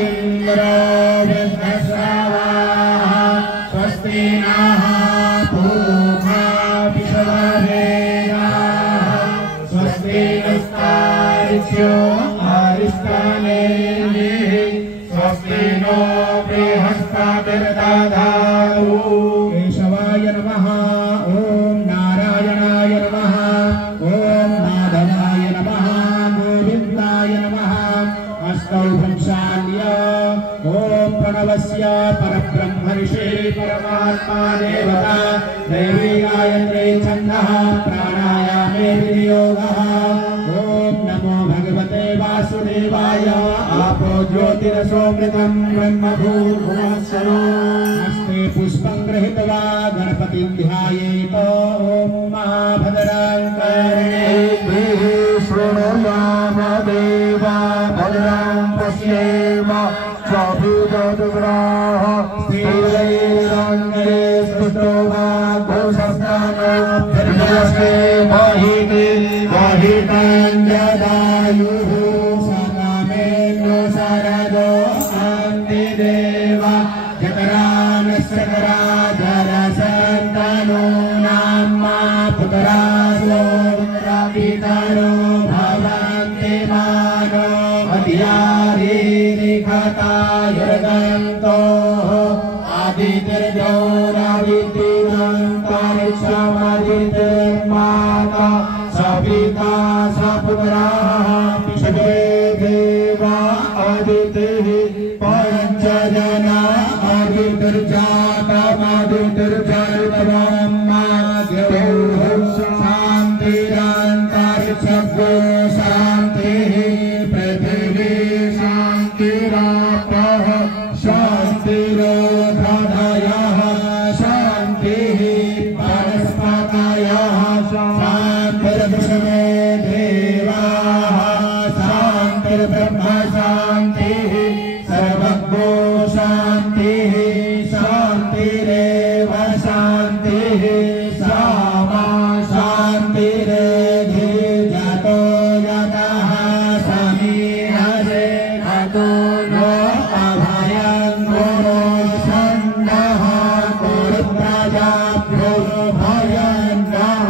इंद्रो वृद्धश्रवाः स्वस्ति नः पूर्वा विश्ववेदाः स्वस्ति नस्तार्क्ष्यो अरिष्टनेमिः स्वस्ति नो बृहस्पतिर्दधातु केशवाय नमः ओम नारायणाय नमः ओम माधवाय नमः गोविन्दाय नमः अष्टौ ब्रह्मचार्य ओम प्रणवस्य परब्रह्म ऋषि परमात्मा देवता दैवी गायत्री छन्दः प्राणायामे विनियोगः ओम नमो भगवते वासुदेवाय आपो ज्योतिरसोमृतं ब्रह्मभूर्भुवः स्वरो पुष्पं गृहीत्वा गणपतिं ध्यायेत ओम महाभद्रां कर्णेभिः शृणुयाम देवा भद्रां पश्येम चभुजदुग्राः स्थिरैरङ्गे स्तुष्टवा घोषस्थानोऽभ्यर्जसे महिते महितं जदायुः सकामेन्दु शरदो अन्तिदेवा जतरानश्चकरा जरसन्तनो नाम्मा पुतरासो वितरो भवन्ति मानो अधियारीरिखतायुर्गन्तो आदित्यर्जोरादित्यन्तरिक्षमदितिर्माता सविता सपुत्राः विषदे देवा आदितिः पञ्चजना आदितिर्जातमदितिर्जरितब्रह्मा शान्तिरान्तरिक्षगो शान्तिः पृथिवी शान्तिरापः शान्तिरोधयः शान्तिः वनस्पतयः शान्तिर्विश्वे देवाः शान्तिर्ब्रह्म शान्तिः सर्वज्ञो शान्तिः शान्तिरेव शान्तिः सामा शान्तिरेधि जतो यतः समीहसे हतो नो अभयं गुरो सन्नः कुरु प्रजाभ्यो भयन्नः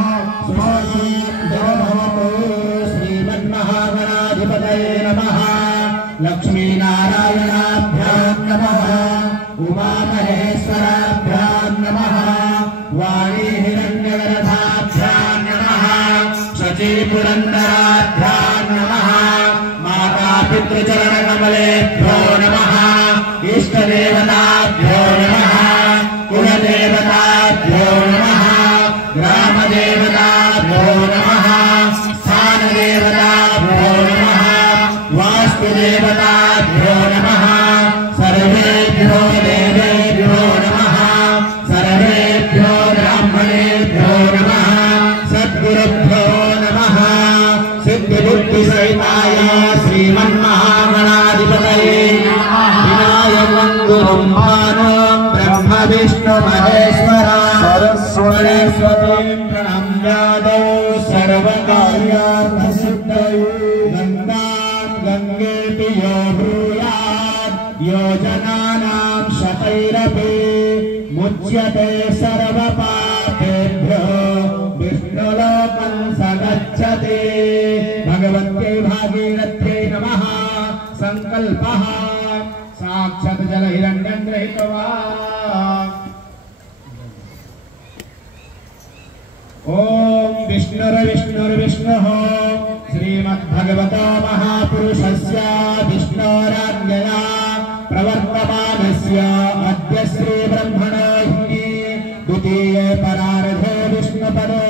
स्वस्तिर्भवतु श्रीमन्महागणाधिपतये नमः लक्ष्मीनारायणाभ्यां नमः उमामहेश्वराभ्यां नमः वाणी हिरण्यगर्भाभ्यां नमः शचीपुरन्दराभ्यां नमः मातापितृचरणकमलेभ्यो नमः इष्टदेवताभ्यो नमः कुलदेवताभ्यो नमः ग्रामदेवताभ्यो नमः स्थानदेवताभ्यो नमः वास्तुदेवताभ्यो नमः सर्वेभ्यो देवेभ्यो नमः सर्वेभ्यो ब्राह्मणेभ्यो नमः सद्गुरुभ्यो नमः सिद्धिबुद्धिसहिताय श्रीमन्महागणाधिपतये विनायकं गुरुं मानं ब्रह्म विष्णु महेश्वरा सरस्वतीं प्रणम्यादौ सर्वकार्यार्थसिद्धये गङ्गां गङ्गेति यो ब्रूयात् योजनानां शतैरपि मुच्यते सर्वपापेभ्यो विष्णुलोकं स गच्छति भगवत्यै भागीरथ्यै नमः संकल्पः साक्षात् जलहिरण्यं गृहीत्वा ओम विष्णुर्विष्णुर्विष्णुः श्रीमद्भगवतो महापुरुषस्य विष्णोराज्ञया प्रवर्तमानस्य अद्य श्रीब्रह्मणो द्वितीये परार्धे विष्णुपदे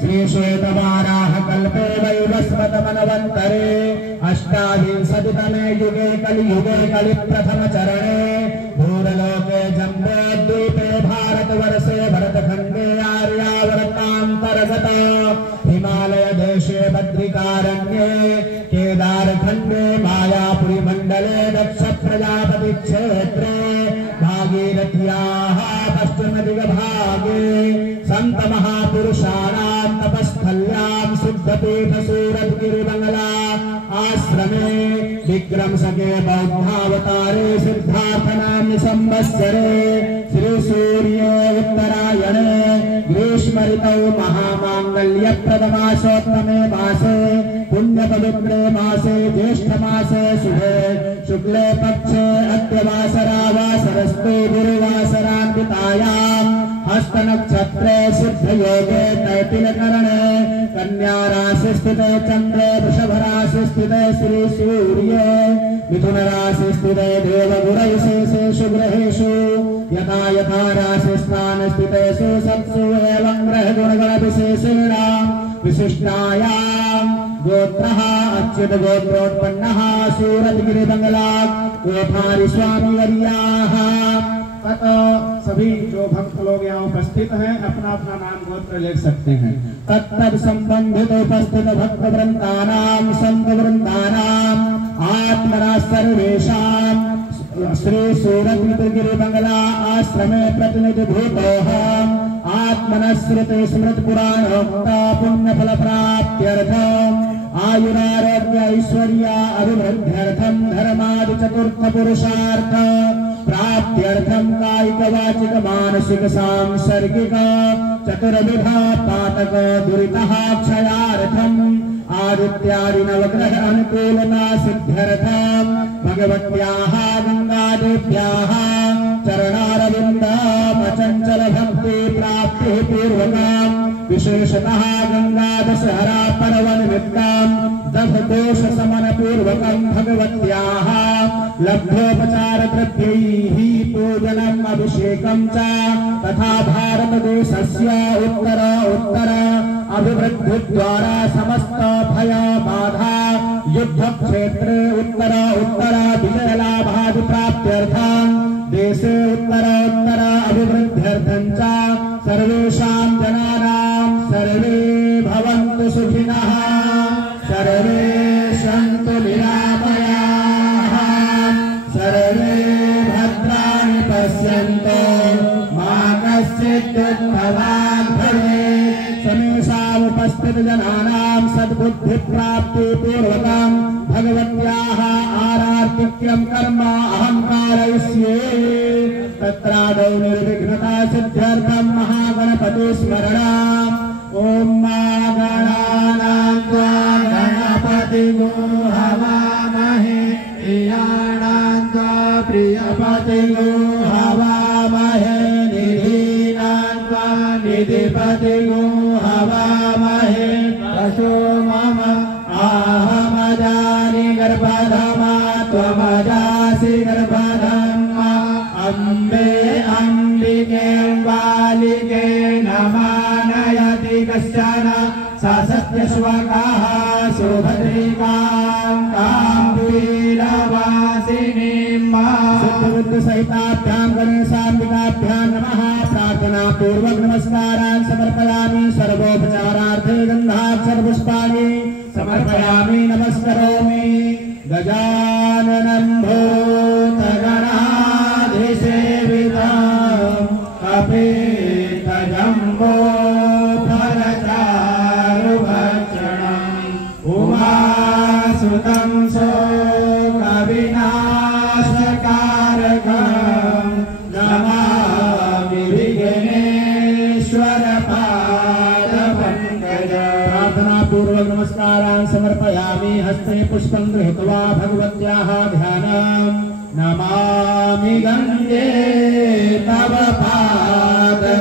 श्रीश्वेतवाराहकल्पे वैवस्वतमन्वन्तरे अष्टाविंशतितमे युगे कलियुगे कलिप्रथमचरणे भूरलोके जम्बूद्वीपे भारतवर्षे भरतखण्डे आर्यावर्तान्तर्गत हिमालयदेशे बद्रिकारण्ये केदारखण्डे मायापुरी मण्डले दक्षप्रजापतिक्षेत्रे भागीरथ्याः पश्चिमदिगभागे सन्तमहापुरुषाणां तपस्थल्यां सिद्धपीठसूरद्गिरिबङ्गला आश्रमे विक्रम सके बौद्धावतारे सिद्धार्थ नाम संवत्सरे श्री सूर्य उत्तरायणे ग्रीष्म ऋतौ महामांगल्य प्रदमासोत्तमे मासे पुण्य पवित्रे मासे ज्येष्ठ मासे शुभे शुक्ले पक्षे अद्यवासरा वासरस्तु गुरुवासरान्वितायां हस्त नक्षत्रे सिद्ध योगे तैतिलकरणे कन्या राशि स्थिते चंद्रे वृषभ राशि स्थिते श्री सूर्य मिथुन राशि स्थिते देवगुरविशेषेषु ग्रहेषु यथा यथा राशि स्थान स्थितेषु सत्सु एवं ग्रह गुणगण विशेषेण विशिष्टायां गोत्रः अच्युत गोत्रोत्पन्नः सूरतगिरिबंगला गोपारी स्वामी वर्याः। सभी जो भक्त लोग यहाँ उपस्थित हैं अपना अपना नाम गोत्र लिख सकते हैं। तत्तद संबंधित उपस्थित भक्त वृंदानाम संत वृंदानाम आत्मना सर्वेषां श्री सूरतगिरि बंगला आश्रमे प्रतिनिधि भूतोऽहम् आत्मनश्रुति स्मृत पुराणोक्ता पुण्य फल प्राप्त्यर्थम् आयुरारोग्य ऐश्वर्य अभिवृद्ध्यर्थम धर्मादि चतुर्थ पुरुषार्थ प्राप्त्यर्थम कायिक वाचिक मानसिक सांसर्गिक चतुर्विधा पातक दुरितः क्षयार्थम आदित्यादि नवग्रह अनुकूलता सिद्ध्यर्थम भगवत्याः गंगादेव्याः चरणारविन्दम् अचंचल भक्ति प्राप्ति पूर्वकम् विशेषतः गंगा दशहरा पर्व निमित्तम् दभ दोष समन पूर्वकम् भगवत्याः लब्धोपचार द्रव्यैः पूजनम् अभिषेकम् च तथा भारतदेशस्य उत्तर उत्तर अभिवृद्धि द्वारा समस्त भय बाधा युद्ध क्षेत्रे उत्तर उत्तर विजय लाभादि प्राप्त्यर्थं देशे उत्तर उत्तर अभिवृद्ध्यर्थं च सर्वेषां जनानां सर्वे भवन्तु सुखिनः सर्वे सन्तु निरामयाः सर्वे भद्राणि पश्यन्तु मा कश्चित् दुःखभाग् भवेत्। समेषाम् उपस्थित जनानां सद्बुद्धि प्राप्ति पूर्वकं भगवत्याः आरार्तिक्यं कर्म अहं कारयिष्ये। तत्रादौ निर्विघ्नता सिद्ध्यर्थं महागणपति स्मरणम् ओम गणानां त्वा गणपतिगो हवामहे प्रियाणां त्वा प्रियपतिगो हवामहे निधीनां त्वा निधिपतिगो हवामहे वसो मम आहमजानि गर्भधमा त्वमजासि गर्भधमा अम्बे अम्बिके बालिके नमानयति कश्चन सा सत्यश्वकाः सुभद्रिकां काम्बीरवासिनीं सिद्धबुद्ध सहिताभ्यां गणेशाम्बिकाभ्यां नमः। प्रार्थना पूर्वक नमस्कारान् समर्पयामि। सर्वोपचारार्थे गन्धाक्षरपुष्पाणि समर्पयामि नमस्करोमि। गजाननं भूतगणाधिसेवितं कपितजम्बो फलचारुभक्षणम् उमासुतं शोकविनाशकारकं नमामि विघ्नेश्वरपादपङ्कजम्। प्रार्थना पूर्वक नमस्कारान् समर्पयामि। हस्ते पुष्पं गृहीत्वा भगवत्याः ध्यानम् नमामि गङ्गे तव पादपङ्कजम्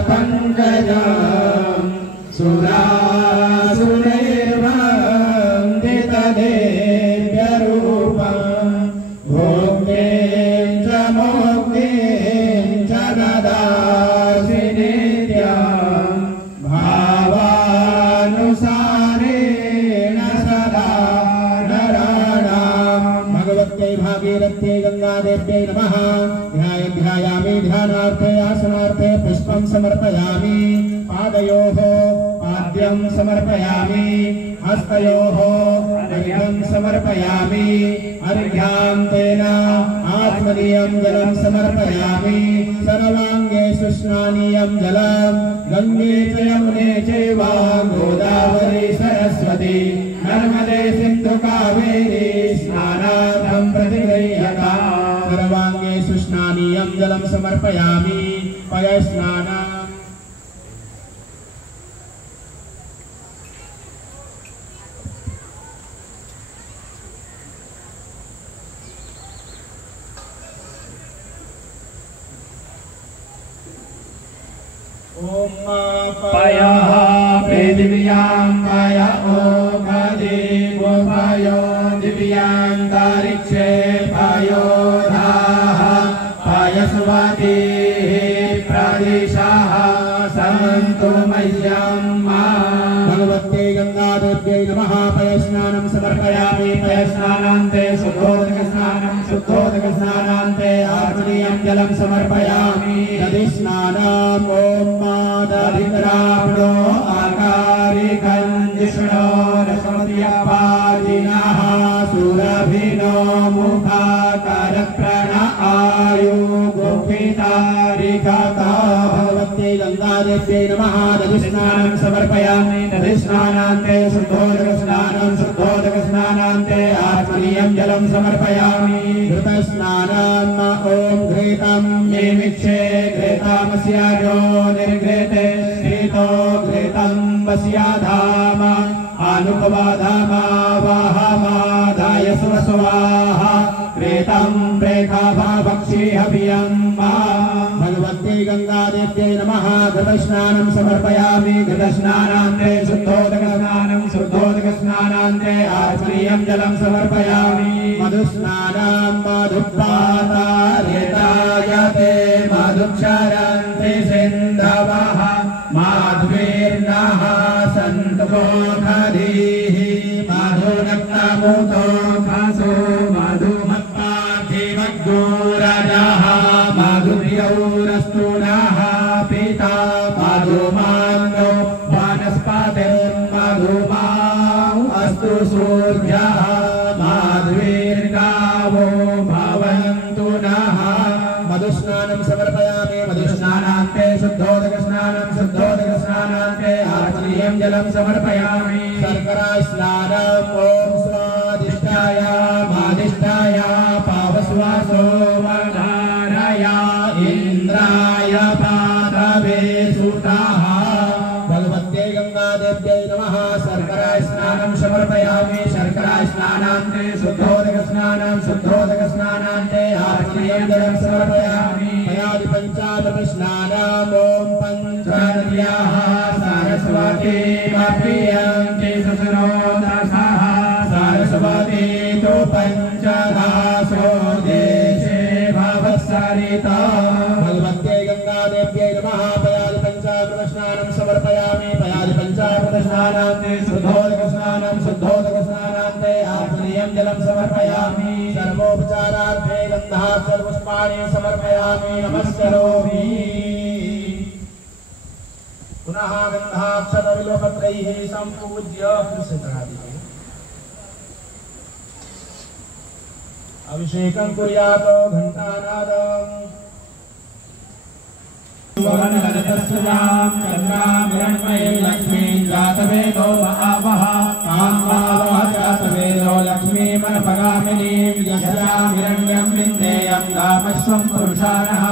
सुरासुरैर्वन्दितदेव्यरूपम् भोक्तिं च मोक्तिं च ददासि नित्यम् भावानुसारेण सदा नराणाम्। भगवत्यै भागीरथ्यै गंगादेव्यै नमः। ध्यायामि ध्यानार्थे आसनार्थे पुष्पं समर्पयामि। पादयोः पाद्यं समर्पयामि। हस्तयोः अर्घ्यं समर्पयामि। अर्घ्यान्तेन आत्मनीयं जलं समर्पयामि। सर्वाङ्गे स्नानीयं जलं गङ्गे च यमुने चैव गोदावरी सरस्वती नर्मदे सिन्धु सिंधु कावेरी स्नानार्थं प्रतिगृह्यता सर्वांगेषु स्नानीयं जलं समर्पयामि पयस्नानं पयः पृथिव्यां पय ओम देवो पयो दिव्यान्तरिक्षे पयो धाः पयस्वती प्रदिशः सन्तु मह्यं भगवते गंगादेव्यै नमः पयस्नानं समर्पयामि पयस्नानान्ते शुद्धोदकस्नानान्ते आचमनीयं जलं समर्पयामि नदीस्नानम् ॐ दधिराप्नो आकारिकं जिष्णो रसमतियपादिनः सुरभिनो मुखाकारप्रण आयु गोपितारिकता भगवते गंगादेव्यै नमः दधिस्नानं समर्पयामि दधिस्नानान्ते शुद्धोदकस्नानान्ते आचमनीयं जलं समर्पयामि घृतस्नानम् ॐ घृतं मेमिक्षे घृतामस्याजो निर्घृते स्थितो घृतं वस्याधाम आनुकवाधामावाहमादाय सुरस्वाहा घृतं प्रेखाभाभक्षी हव्यं भगवते गंगादेव्यै नमः घृतस्नानं समर्पयामि घृतस्नानान्ते शुद्धोदकस्नानान्ते आचमनीयं जलं समर्पयामि मधुस्नानं मधुपातार्यतायते मधुक्षरन्ति सिन्धवः माध्वीर्नः सन्तोषधीः मधुनक्तमुतो खसो मधुमत्पार्थिवग्गोरजः मधुर्यौरस्तु नः पिता मधुमानो वनस्पतिर्मधुमाौ अस्तु सूर्यः माध्वीर्गावो भवन्तु नः मधुस्नानं समर्पयामि मधुस्नानान्ते शुद्धोदकस्नानान्ते आचमनीयं जलं समर्पयामि शर्करा स्नानम् ॐ स्वादिष्ठाय मादिष्ठाय पावस्वासो वधारय इन्द्राय पादवे सुतः भगवते गंगादेव्यै नमः शर्करा स्नानं समर्पयामि शर्करा स्नानान्ते शुद्धोदकस्नानान्ते आचमनीयं जलं समर्पयामि मयादि पंचामृत स्नानम् ॐ पंचनद्याः सरस्वतीमप्रियन्ति सुसुरोदसः सरस्वती तु पञ्चदासो देशे भवत्सरिता भगवते गंगादेव्यै नमः पयादि पंचामृत स्नानं समर्पयामि पयादि पंचामृत स्नानान्ते शुद्धोदकस्नानान्ते आचमनीयं जलं समर्पयामि सर्वोपचारार्थे गन्धाक्षरपुष्पाणि समर्पयामि नमस्करोमि पुनः गन्धाक्षरविलोकत्रैः सम्पूज्य कृष्णतरादिः अभिषेकं कुर्यात् घण्टानादम् सुवर्णरजतस्यां चन्द्रामिरण्मये लक्ष्मीं जातवेदो महावः कामवावः जातवेदो लक्ष्मीमनपगामिनीं यस्यामिरण्यं विन्देयं गामश्वं पुरुषाणः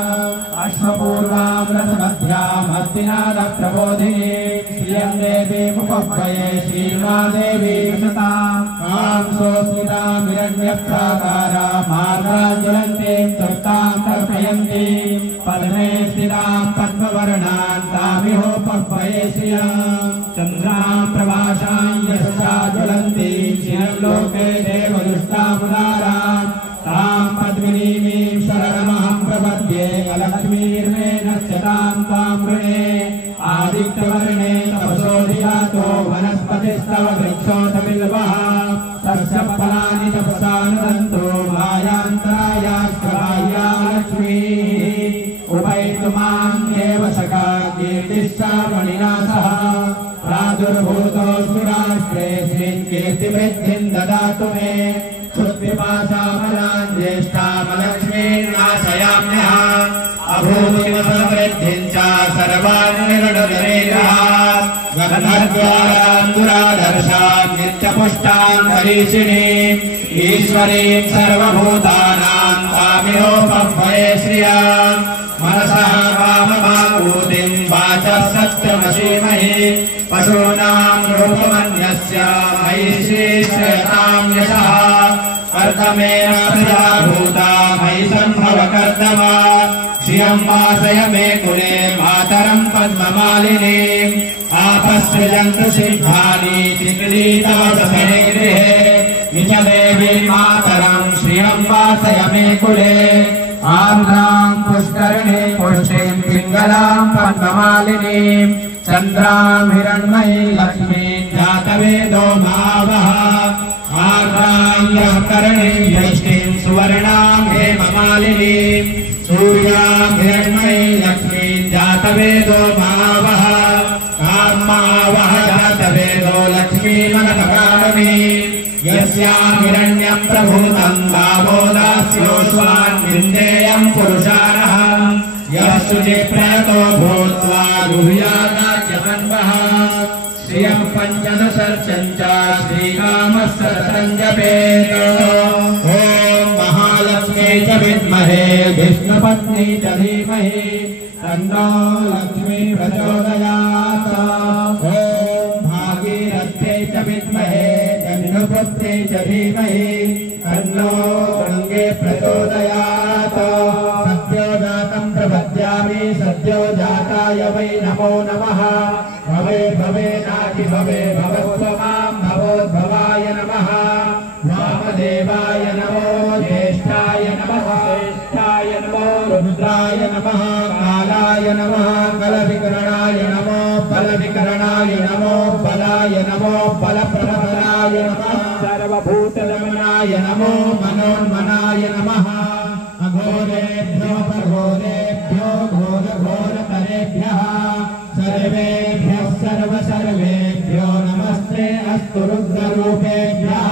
अश्वपूर्वां रथमध्यां हस्तिनादप्रबोधिनीं श्रियं देवीमुपह्वये श्रीमादेवी कृतां कां सोऽस्मितामिरण्यप्राकारा मार्गाज्वलन्तीं तृप्तां तर्पयन्तीं पद्मे स्थितां पद्मवर्णां तामिहोपह्वये श्रियां चन्द्रां प्रभासां यशसा ज्वलन्तीं श्रियं लोके देवदुष्टामुदारां तां पद्मिनीमीं शरणमहं प्रपद्ये अलक्ष्मीर्मे नश्यतां त्वां वृणे आदित्यवर्णे तपसोऽधियातो वनस्पतिस्तव वृक्षोऽथ बिल्वः तस्य फलानि तपसानुदन्तो मायान्तरायाश्रवाह्या लक्ष्मीः उपैतुमान्येव सखा कीर्तिश्चामणिना सह प्रादुर्भूतोऽस्तु राष्ट्रेऽस्मिन् कीर्तिवृद्धिं ददातु मे क्षुत्पिपासामलां ज्येष्ठामलक्ष्मीर्नाशयाम्यहम् अभूतिमसमृद्धिं च सर्वान् निर्णयमेयः तद्वारान्तुरादर्शान् नित्यपुष्टान् करीषिणीम् ईश्वरीम् सर्वभूतानां तामिरोपभये श्रियाम् मनसः काममाकूतिम् वाचः सत्यमशीमहि पशूनां रूपमन्यस्य मयि श्रीश्रयतां यशः कर्दमेन प्रजाभूता मयि सम्भव कर्दमा श्रियं वासय मे कुले मातरं पद्ममालिनीम् आपस्सृजन्तु सिद्धानि चिकीर्षितवसमे गृहे निजदेवी मातरं श्रियं वासय मे कुले आर्द्रां पुष्करिणीं पुष्टिं पिङ्गलां पद्ममालिनीं चन्द्रां हिरण्मयीं लक्ष्मीं जातवेदो भावः आर्द्रां यःकरणीं यष्टिं सुवर्णां हेममालिनीं सूर्यां हिरण्मयीं लक्ष्मीं जातवेदो भावः कामावः जातवेदो लक्ष्मीमनपकाममीं यस्यां हिरण्यं प्रभूतं गावो दास्योऽश्वान् विन्देयं पुरुषाणः यस्तुजिप्रयतो भूत्वा गुह्यादाच्यमन्वः श्रियं पञ्चदशर्षं च श्रीकामस्य जपेत् ॐ महालक्ष्मी च विद्महे विष्णुपत्नी च धीमहि तन्नो लक्ष्मी प्रचोदयात् ॐ भागीरथ्यै च विद्महे जन्मपुत्र्यै च धीमहि तन्नो गङ्गे प्रचोदयात् सद्यो जातं प्रपद्यामि सद्यो जाताय वै नमो नमः भवे भवे नाति भवे भवस्वमां भवोद्भवाय नमः वामदेवाय नमो ज्येष्ठाय नमः श्रेष्ठाय नमो रुद्राय नमः कालाय नमः कलविकरणाय नमो बलविकरणाय नमो बलाय नमो बलप्रबलाय नमः सर्वभूतदमनाय नमो मनोन्मनाय नमः अघोरेभ्यो प्रघोरेभ्यो घोरघोरतरेभ्यः सर्वेभ्यः सर्वसर्वेभ्यो नमस्ते अस्तु रुद्ररूपेभ्यः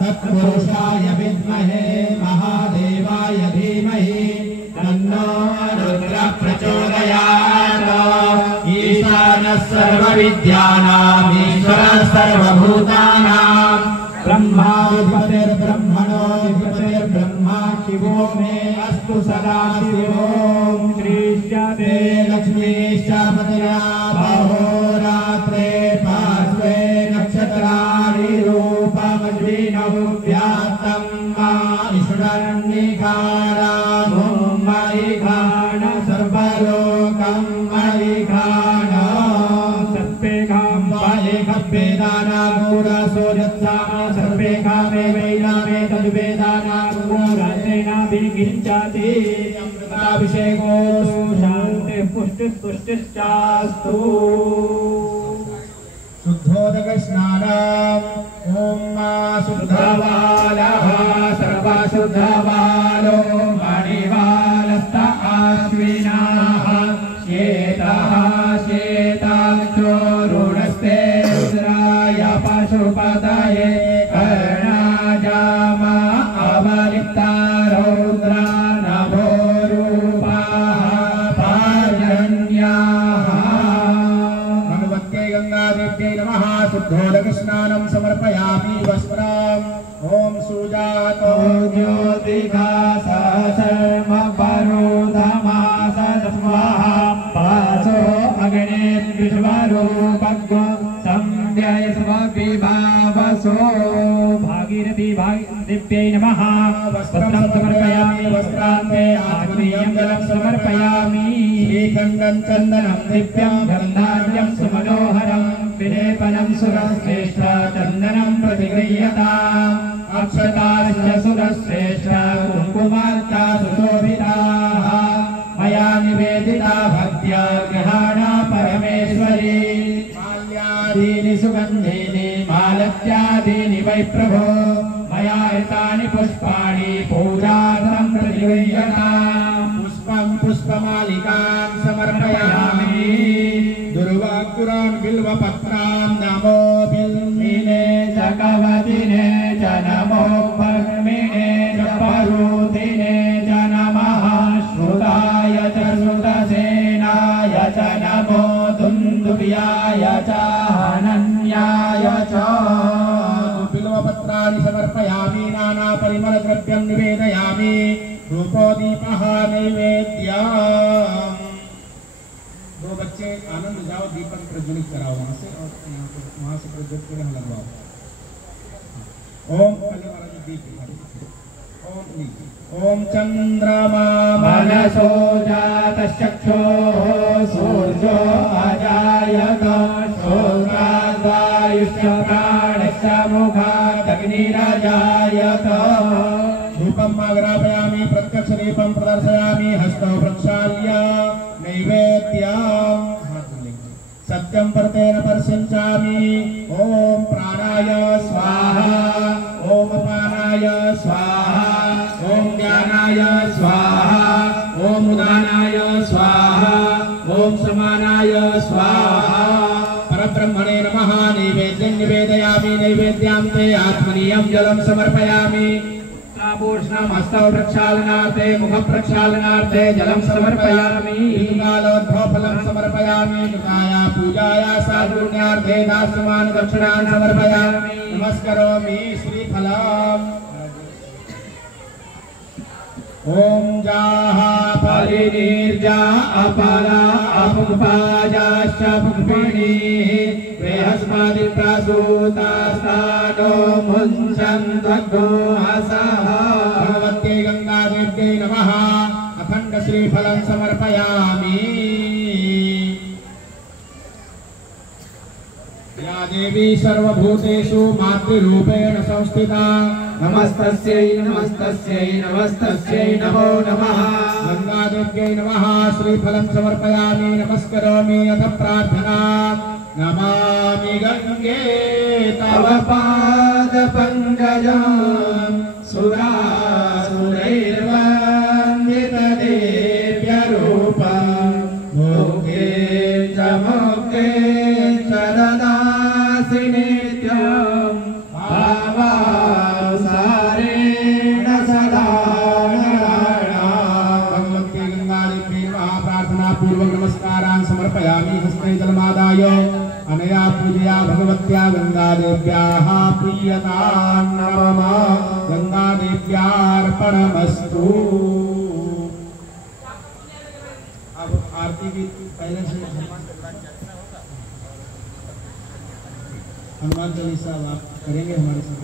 तत्पुरुषाय विद्महे महादेवाय धीमहि तन्नो रुद्रः प्रचोदयात् ईशानः सर्वविद्यानाम् ईश्वरः सर्वभूतानां ब्रह्माधिपतिर्ब्रह्मणोऽधिपतिर्ब्रह्मा शिवो मे अस्तु सदा शिवो श्रीश्चते लक्ष्मीश्चापतिना बाहोरात्रे पार्श्वे नक्षत्राणि रूपमद्विनौ व्याप्तं ईश्वरन्निखाणाम् ॐ मयि खाण सर्वलोकं मयि खाण सर्पेखां मयि खप्पेदानागूढसूर्यत्साम सर्पेखामे वैनामे तद्वेदानागूढसेनाभिगिञ्चति अमृताभिषेको शान्तिः पुष्टिः तुष्टिश्चास्तु शुद्धोदकस्नानम् ॐ शुद्धवालः सर्वशुद्धवालो मणिवालस्त आश्विनाः श्वेतः श्वेताक्षो रुणस्ते रुद्राय पशुपतये कर्णाजामा अवलिप्ता रौद्रा नभो रूपाः पार्जन्याः भगवत्यै गङ्गादेव्यै नमः शुद्धोदकस्नानं समर्पयामि वस्त्रम् ॐ सुजातो ज्योतिघासर्वपरोधमासस्वाहा पासो अग्ने विश्वरूपज्ञो संध्याय स्वविभावसो भागीरथी दिव्यै नमः वस्त्रं समर्पयामि वस्त्रान्ते आत्मीयं जलं समर्पयामि श्रीखण्डं चन्दनं दिव्यं गन्धाढ्यं सुमनोहरं विलेपनं सुरश्रेष्ठ चन्दनं प्रतिगृह्यताम् अक्षताश्च सुरश्रेष्ठ कुङ्कुमार्चा सुशोभिताः मया निवेदिता भक्त्या गृहाणा परमेश्वरी माल्यादीनि सुगन्धीनि मालत्यादीनि वै प्रभो मया एतानि पुष्पाणि पूजार्थं प्रतिगृह्यताम् पुष्पं पुष्पमालिकां समर्पयामि दुर्वाकुरान् बिल्वपत्रान् नमो बिल्मिने च कवतिने च नमो पर्मिणे च परुदिने च नमः श्रुताय च श्रुतसेनाय च नमो दुन्दुभ्याय च धूपो दीपः नैवेद्यम्। दो बच्चे आनंद जाओ, दीपक प्रज्वलित कराओ वहां से, और वहां से प्रज्वलित कर यहाँ लगवाओ। ओम पहले वाला जो दीप ओम चंद्रमा मनसो जातश्चक्षुः सूर्यो अजायत श्रोत्राद्वायुश्च प्राणश्च मुखादग्निरजायत। धूपम् आग्रापयामि, प्रत्यक्ष दीपं प्रदर्शयामि, हस्तौ प्रक्षाल्य नैवेद्यम्। सत्यं परतेन परिसिञ्चामि। ओम प्राणाय स्वाहा, ओम अपानाय स्वाहा, ओम ज्ञानाय स्वाहा, ओम उदानाय स्वाहा, ओम समानाय स्वाहा। परब्रह्मणे नमः। नैवेद्यं निवेदयामि, नैवेद्यां ते आत्मनीयं जलं समर्पयामि। आभूषणं हस्तौ प्रक्षालनार्थे, मुख प्रक्षालनार्थे जलं समर्पयामि। ऋतुकालोद्भवफलं समर्पयामि। कृताया पूजाया साधुण्यार्थे दास्यमान दक्षिणान् समर्पयामि। नमस्करोमि श्रीफलम्। ओम जाः परिनिर्जा अपला अपुपाजाश्च पुष्पिणी बृहस्पतिप्रसूतास्तानो मुञ्चन्त्वग्गोहसः। भगवत्यै गङ्गादेव्यै नमः। अखण्ड श्रीफलं समर्पयामि। या देवी सर्वभूतेषु मातृरूपेण संस्थिता, नमस्तस्यै नमस्तस्यै नमस्तस्यै नमो नमः। गंगादेव्यै नमः। श्रीफलं समर्पयामि, नमस्करोमि। अथ प्रार्थना। नमामि गंगे तव पादपङ्कजं सुरासुरैर्वन्दितदेव्यरूपं मुखे च मुखे च ददासि नित्यं भावासारेण सदा नराणाम्। भगवत्यै गंगादेव्यै नमः। प्रार्थना पूर्वक नमस्कारान् समर्पयामि। हस्ते जलमादाय अनया पूजया भगवत्या गंगादेव्याः प्रीयतां नमः। गंगादेव्यार्पणमस्तु। अब आरती की पहले से हनुमान चालीसा आप करेंगे हमारे साथ।